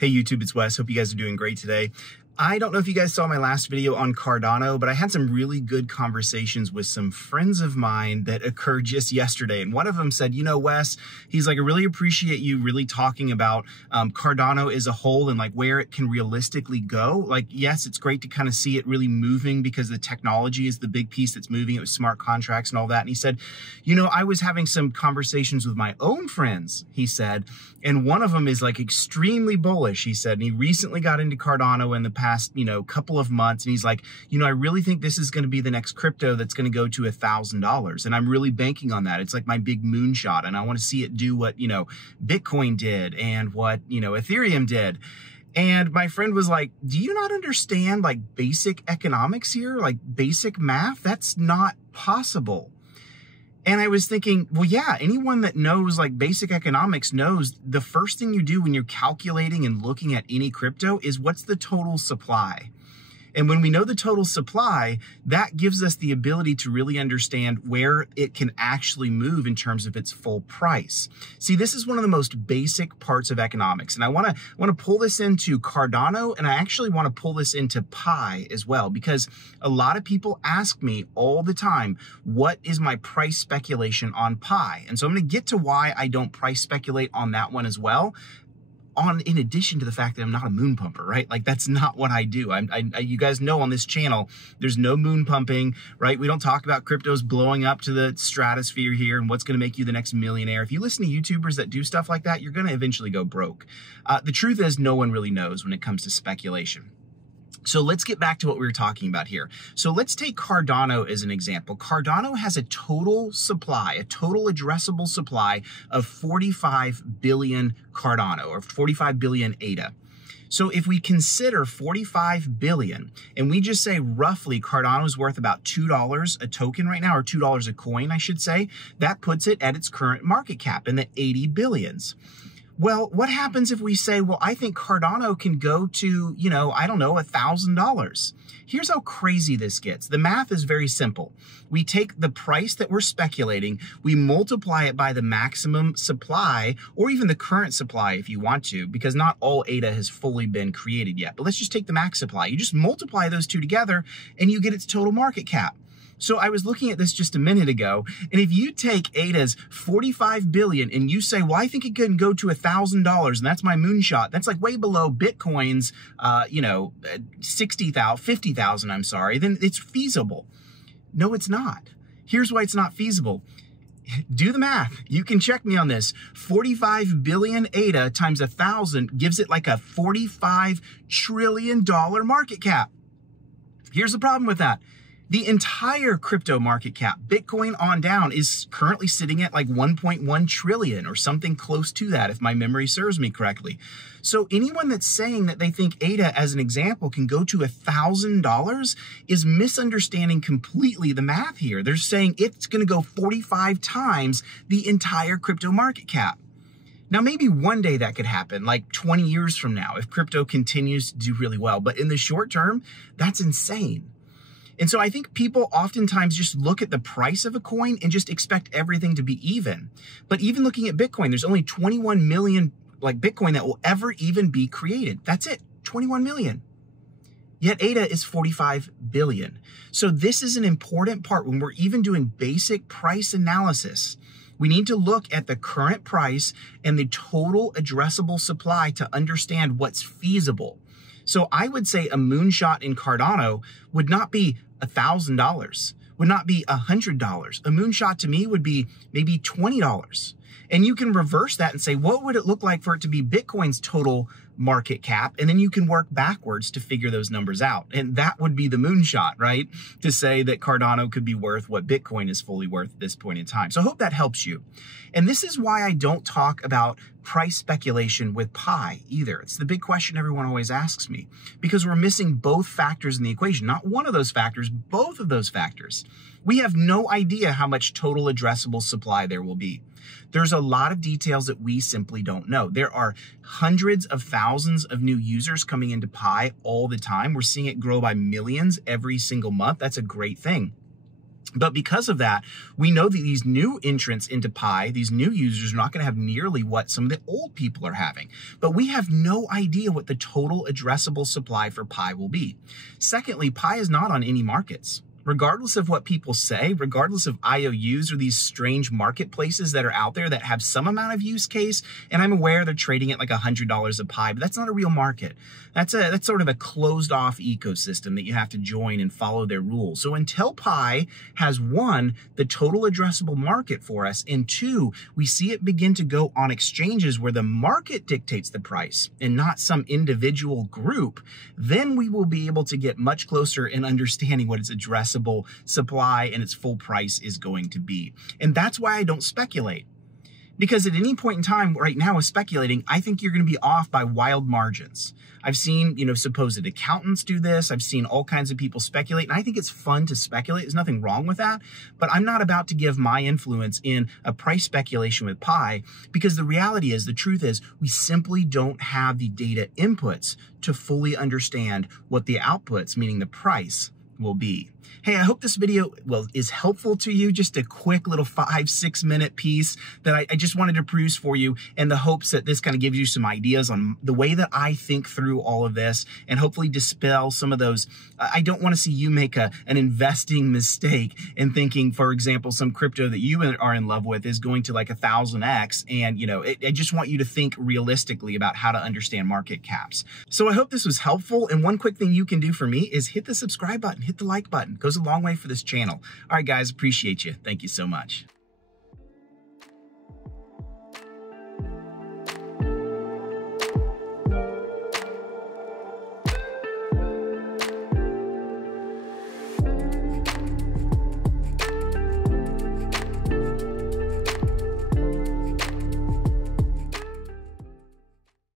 Hey YouTube, it's Wes. Hope you guys are doing great today. I don't know if you guys saw my last video on Cardano, but I had some really good conversations with some friends of mine that occurred just yesterday. And one of them said, you know, Wes, he's like, I really appreciate you really talking about Cardano as a whole and like where it can realistically go. Like, yes, it's great to kind of see it really moving because the technology is the big piece that's moving it with smart contracts and all that. And he said, you know, I was having some conversations with my own friends, he said, and one of them is like extremely bullish, he said, and he recently got into Cardano in the past, couple of months. And he's like, I really think this is going to be the next crypto that's going to go to $1,000. And I'm really banking on that. It's like my big moonshot. And I want to see it do what, Bitcoin did and what, Ethereum did. And my friend was like, do you not understand like basic economics here? Like basic math? That's not possible. And I was thinking, well, yeah, anyone that knows like basic economics knows the first thing you do when you're calculating and looking at any crypto is what's the total supply. And when we know the total supply, that gives us the ability to really understand where it can actually move in terms of its full price. See, this is one of the most basic parts of economics. And I want to pull this into Cardano, and I actually want to pull this into Pi as well, because a lot of people ask me all the time, what is my price speculation on Pi? And so I'm going to get to why I don't price speculate on that one as well. In addition to the fact that I'm not a moon pumper, right? Like that's not what I do. You guys know on this channel, there's no moon pumping, right? We don't talk about cryptos blowing up to the stratosphere here and what's going to make you the next millionaire. If you listen to YouTubers that do stuff like that, you're going to eventually go broke. The truth is no one really knows when it comes to speculation. So let's get back to what we were talking about here. So let's take Cardano as an example. Cardano has a total supply, a total addressable supply of 45 billion Cardano or 45 billion ADA. So if we consider 45 billion and we just say roughly Cardano is worth about $2 a token right now, or $2 a coin, I should say, that puts it at its current market cap in the 80 billions. Well, what happens if we say, well, I think Cardano can go to, I don't know, $1,000. Here's how crazy this gets. The math is very simple. We take the price that we're speculating, we multiply it by the maximum supply, or even the current supply if you want to, because not all ADA has fully been created yet. But let's just take the max supply. You just multiply those two together and you get its total market cap. So I was looking at this just a minute ago, and if you take ADA's 45 billion and you say, well, I think it can go to $1,000, and that's my moonshot, that's like way below Bitcoin's, 50,000, I'm sorry, then it's feasible. No, it's not. Here's why it's not feasible. Do the math. You can check me on this. 45 billion ADA times 1,000 gives it like a $45 trillion market cap. Here's the problem with that. The entire crypto market cap, Bitcoin on down, is currently sitting at like 1.1 trillion or something close to that, if my memory serves me correctly. So anyone that's saying that they think ADA, as an example, can go to $1,000 is misunderstanding completely the math here. They're saying it's going to go 45 times the entire crypto market cap. Now, maybe one day that could happen, like 20 years from now, if crypto continues to do really well. But in the short term, that's insane. And so I think people oftentimes just look at the price of a coin and just expect everything to be even. But even looking at Bitcoin, there's only 21 million like Bitcoin that will ever even be created. That's it, 21 million. Yet ADA is 45 billion. So this is an important part when we're even doing basic price analysis. We need to look at the current price and the total addressable supply to understand what's feasible. So I would say a moonshot in Cardano would not be $1,000, would not be $100. A moonshot to me would be maybe $20. And you can reverse that and say, what would it look like for it to be Bitcoin's total market cap? And then you can work backwards to figure those numbers out. And that would be the moonshot, right? To say that Cardano could be worth what Bitcoin is fully worth at this point in time. So I hope that helps you. And this is why I don't talk about price speculation with Pi either. It's the big question everyone always asks me, because we're missing both factors in the equation. Not one of those factors, both of those factors. We have no idea how much total addressable supply there will be. There's a lot of details that we simply don't know. There are hundreds of thousands of new users coming into Pi all the time. We're seeing it grow by millions every single month. That's a great thing. But because of that, we know that these new entrants into Pi, these new users, are not going to have nearly what some of the old people are having. But we have no idea what the total addressable supply for Pi will be. Secondly, Pi is not on any markets. Regardless of what people say, regardless of IOUs or these strange marketplaces that are out there that have some amount of use case, and I'm aware they're trading at like $100 a Pi, but that's not a real market. That's sort of a closed off ecosystem that you have to join and follow their rules. So until Pi has, one, the total addressable market for us, and two, we see it begin to go on exchanges where the market dictates the price and not some individual group, then we will be able to get much closer in understanding what its addressable supply and its full price is going to be. And that's why I don't speculate. Because at any point in time right now with speculating, I think you're going to be off by wild margins. I've seen, supposed accountants do this. I've seen all kinds of people speculate, and I think it's fun to speculate. There's nothing wrong with that, but I'm not about to give my influence in a price speculation with Pi, because the reality is, the truth is, we simply don't have the data inputs to fully understand what the outputs, meaning the price, will be. Hey, I hope this video, is helpful to you. Just a quick little 5-6 minute piece that I just wanted to peruse for you, in the hopes that this kind of gives you some ideas on the way that I think through all of this, and hopefully dispel some of those. I don't want to see you make an investing mistake in thinking, for example, some crypto that you are in love with is going to like 1,000x, and I just want you to think realistically about how to understand market caps. So I hope this was helpful, and one quick thing you can do for me is hit the subscribe button, hit the like button. Goes a long way for this channel. All right, guys, appreciate you. Thank you so much.